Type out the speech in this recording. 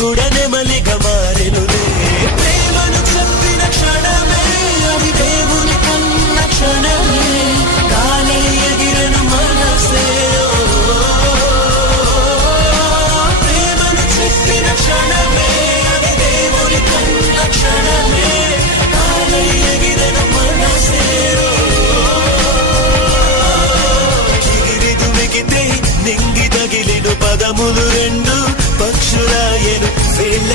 కూడా నెమలిగా మారెనులే. ప్రేమను చెప్పిన క్షణమే అది దేవుని కన్న క్షణమే, గాలి ఎగిరెను మనసే. ప్రేమను చెప్పిన క్షణమే అది దేవుని కన్న క్షణమే, గాలి ఎగిరెను మనసే. నింగి తగిలిను పదములు రెండు పక్షులాయను వేళ్ళ